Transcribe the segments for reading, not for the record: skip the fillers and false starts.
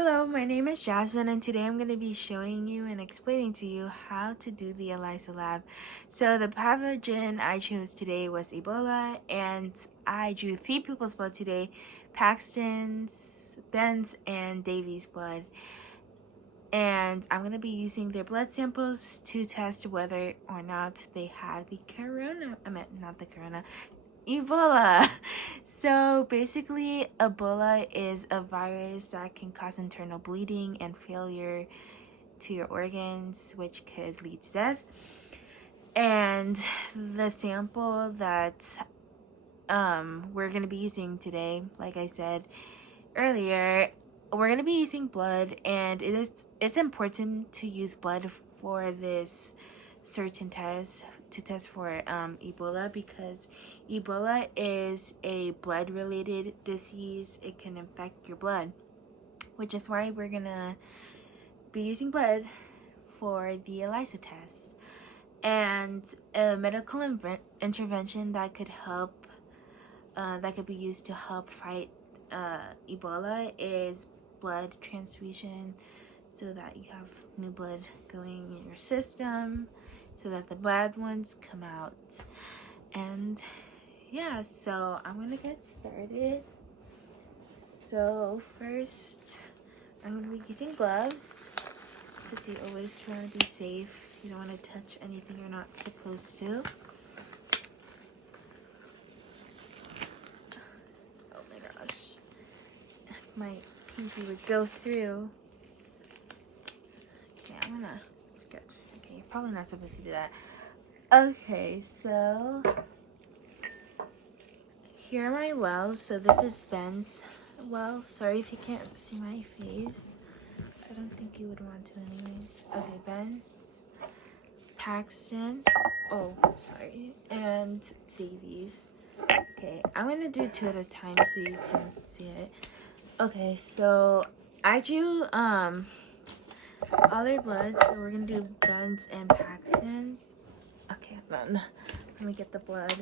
Hello, my name is Jasmine, and today I'm going to be showing you and explaining to you how to do the Elisa lab. So the pathogen I chose today was Ebola, and I drew 3 people's blood today: Paxton's, Ben's, and Davy's blood. And I'm going to be using their blood samples to test whether or not they have the Ebola. So basically, Ebola is a virus that can cause internal bleeding and failure to your organs, which could lead to death. And the sample that we're going to be using today, like I said earlier, we're going to be using blood, and it's important to use blood for this certain test, to test for Ebola, because Ebola is a blood related disease. It can infect your blood, which is why we're gonna be using blood for the ELISA test. And a medical intervention that could help that could be used to help fight Ebola is blood transfusion, so that you have new blood going in your system, so that the bad ones come out. And yeah, so I'm gonna get started. So first, I'm gonna be using gloves, because you always want to be safe. You don't want to touch anything you're not supposed to. Oh my gosh, my pinky would go through. Okay, I'm gonna sketch. Okay, you're probably not supposed to do that. Okay, so here are my wells. So this is Ben's well. Sorry if you can't see my face. I don't think you would want to anyways. Okay, Ben's, Paxton, oh, sorry, and Davies. Okay, I'm gonna do 2 at a time so you can see it. Okay, so I drew all their blood, so we're gonna do Ben's and Paxton's. Okay, then let me get the blood.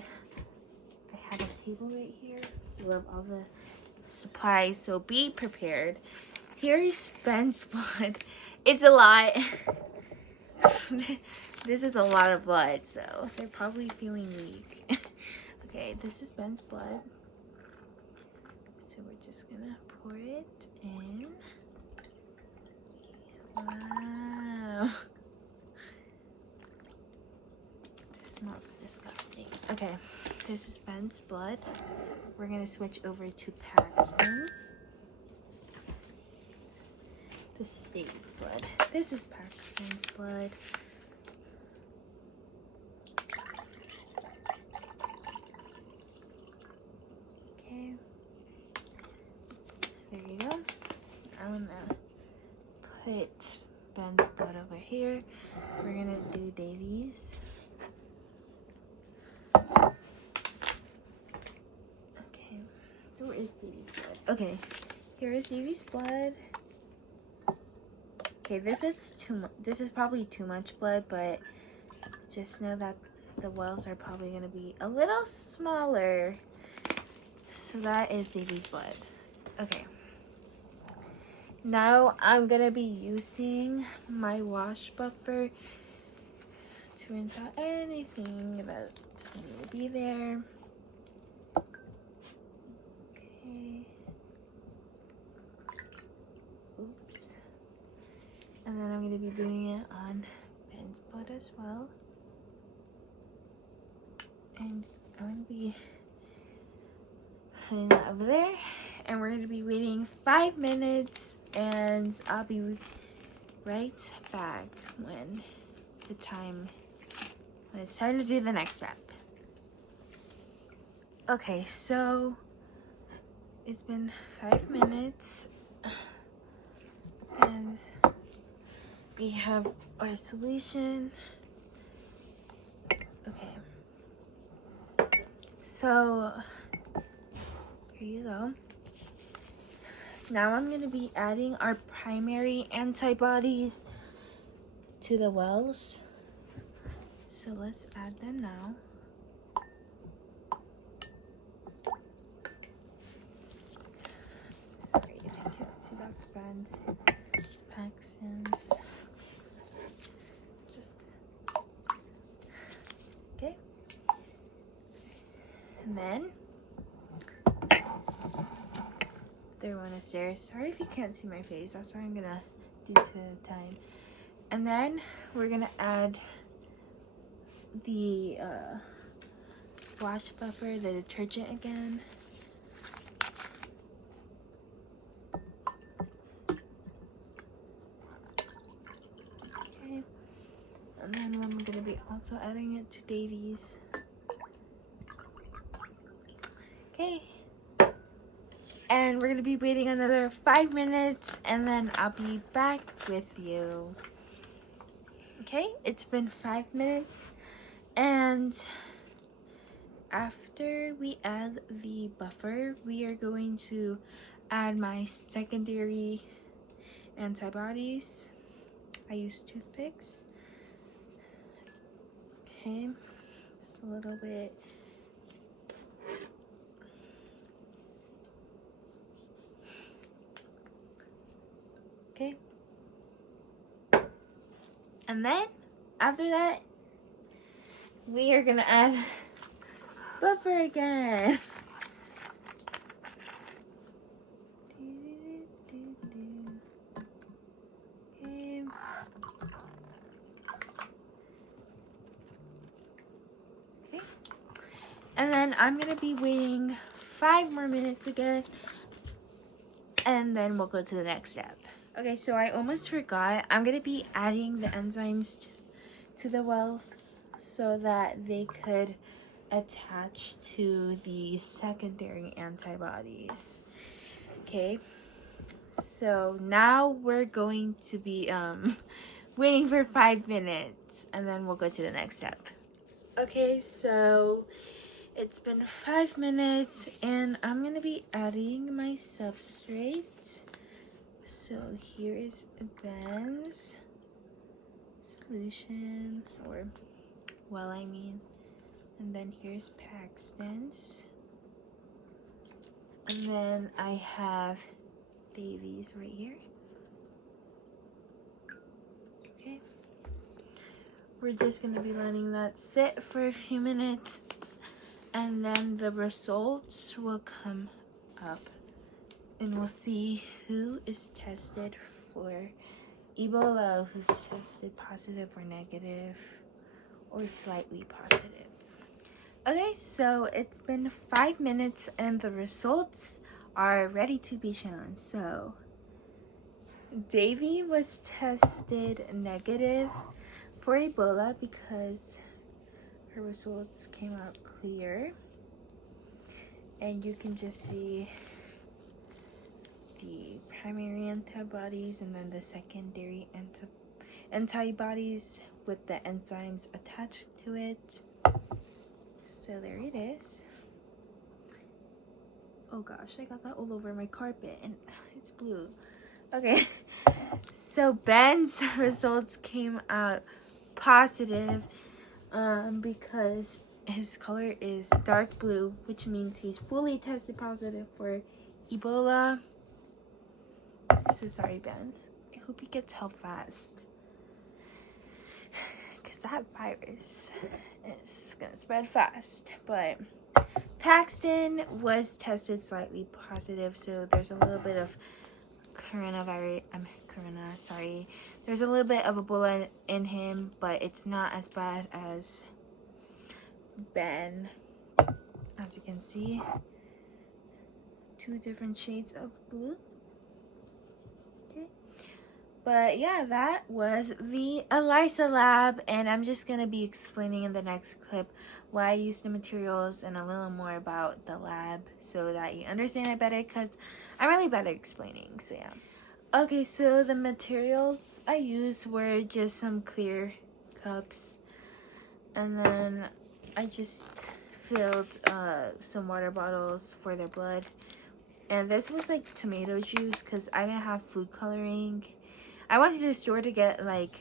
I have a table right here. You have all the supplies, so be prepared. Here's Ben's blood. It's a lot. This is a lot of blood, so they're probably feeling weak. Okay, this is Ben's blood. So we're just gonna pour it in. Wow. This smells disgusting. Okay, this is Ben's blood. We're gonna switch over to Paxton's. This is Davy's blood. This is Paxton's blood. Okay. There you go. I'm gonna put Ben's blood over here. We're gonna do Davy's. Okay. Where is Davy's blood? Okay. Here is Davy's blood. Okay, this is too much. This is probably too much blood, but just know that the wells are probably gonna be a little smaller. So that is Davy's blood. Okay. Now I'm gonna be using my wash buffer to rinse out anything that doesn't need to be there. Okay. Oops. And then I'm gonna be doing it on Ben's blood as well. And I'm gonna be putting that over there, and we're gonna be waiting 5 minutes, and I'll be right back when it's time to do the next step. Okay, so it's been 5 minutes, and we have our solution. Okay, so here you go. Now I'm going to be adding our primary antibodies to the wells. So let's add them now. Sorry if you can't see that Ben's, Paxton's. Just okay. And then third one is there. Sorry if you can't see my face. That's what I'm gonna do to the time. And then we're gonna add the wash buffer, the detergent again. Okay. And then I'm gonna be also adding it to Davy's. Okay. And we're gonna be waiting another 5 minutes and then I'll be back with you. Okay, it's been 5 minutes, and after we add the buffer, we are going to add my secondary antibodies. I use toothpicks. Okay, just a little bit. Okay. And then, after that, we are gonna add buffer again. Okay. Okay. And then I'm gonna be waiting 5 more minutes again, and then we'll go to the next step. Okay, so I almost forgot. I'm gonna be adding the enzymes to the wells so that they could attach to the secondary antibodies. Okay, so now we're going to be waiting for 5 minutes, and then we'll go to the next step. Okay, so it's been 5 minutes, and I'm gonna be adding my substrate. So here is Ben's solution, or well, I mean, and then here's Paxton's, and then I have Davy's right here. Okay, we're just gonna be letting that sit for a few minutes, and then the results will come up, and we'll see who is tested for Ebola, who's tested positive or negative or slightly positive. Okay, so it's been 5 minutes and the results are ready to be shown. So Davy was tested negative for Ebola because her results came out clear, and you can just see the primary antibodies and then the secondary antibodies with the enzymes attached to it. So there it is. Oh gosh, I got that all over my carpet and it's blue. Okay, so Ben's results came out positive because his color is dark blue, which means he's fully tested positive for Ebola. So sorry, Ben. I hope he gets help fast, because that virus is gonna spread fast. But Paxton was tested slightly positive, so there's a little bit of there's a little bit of Ebola in him, but it's not as bad as Ben. As you can see, 2 different shades of blue. But yeah, that was the Elisa lab, and I'm just going to be explaining in the next clip why I used the materials and a little more about the lab so that you understand it better, because I'm really bad at explaining, so yeah. Okay, so the materials I used were just some clear cups, and then I just filled some water bottles for their blood, and this was like tomato juice because I didn't have food coloring. I went to the store to get like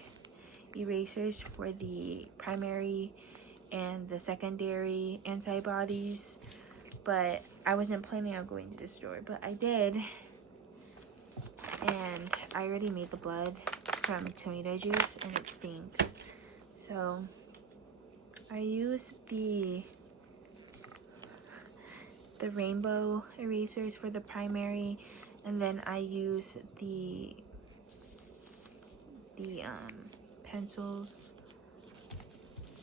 erasers for the primary and the secondary antibodies, but I wasn't planning on going to the store, but I did. and I already made the blood from tomato juice and it stinks. So I used the rainbow erasers for the primary, and then I use the pencils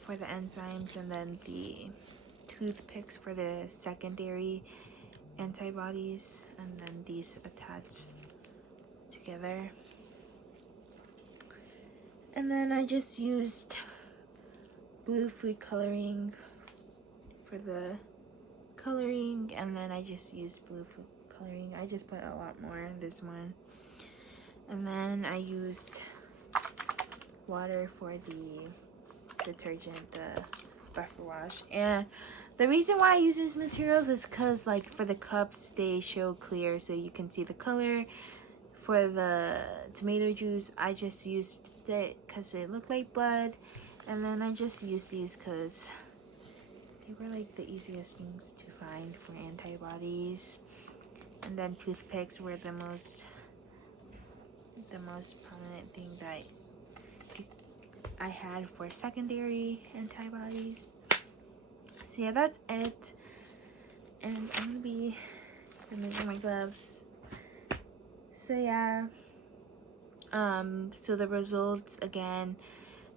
for the enzymes, and then the toothpicks for the secondary antibodies, and then these attached together. And then I just used blue food coloring for the coloring, and then I just used blue food coloring. I just put a lot more in this one. And then I used water for the detergent, the buffer wash. And the reason why I use these materials is because, like, for the cups, they show clear so you can see the color. For the tomato juice, I just used it because it looked like blood. And then I just used these because they were like the easiest things to find for antibodies. And then toothpicks were the most prominent thing that I had for secondary antibodies. So yeah, that's it. And I'm gonna be removing my gloves. So yeah, so the results again,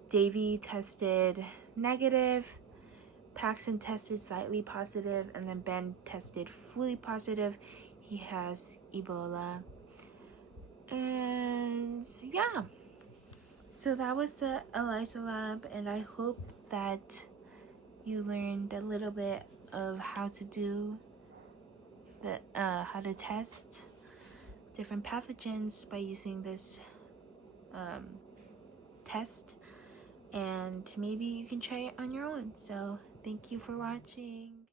Davy tested negative, Paxton tested slightly positive, and then Ben tested fully positive. He has Ebola. And yeah, so that was the Elisa lab, and I hope that you learned a little bit of how to do the how to test different pathogens by using this test, and maybe you can try it on your own. So thank you for watching.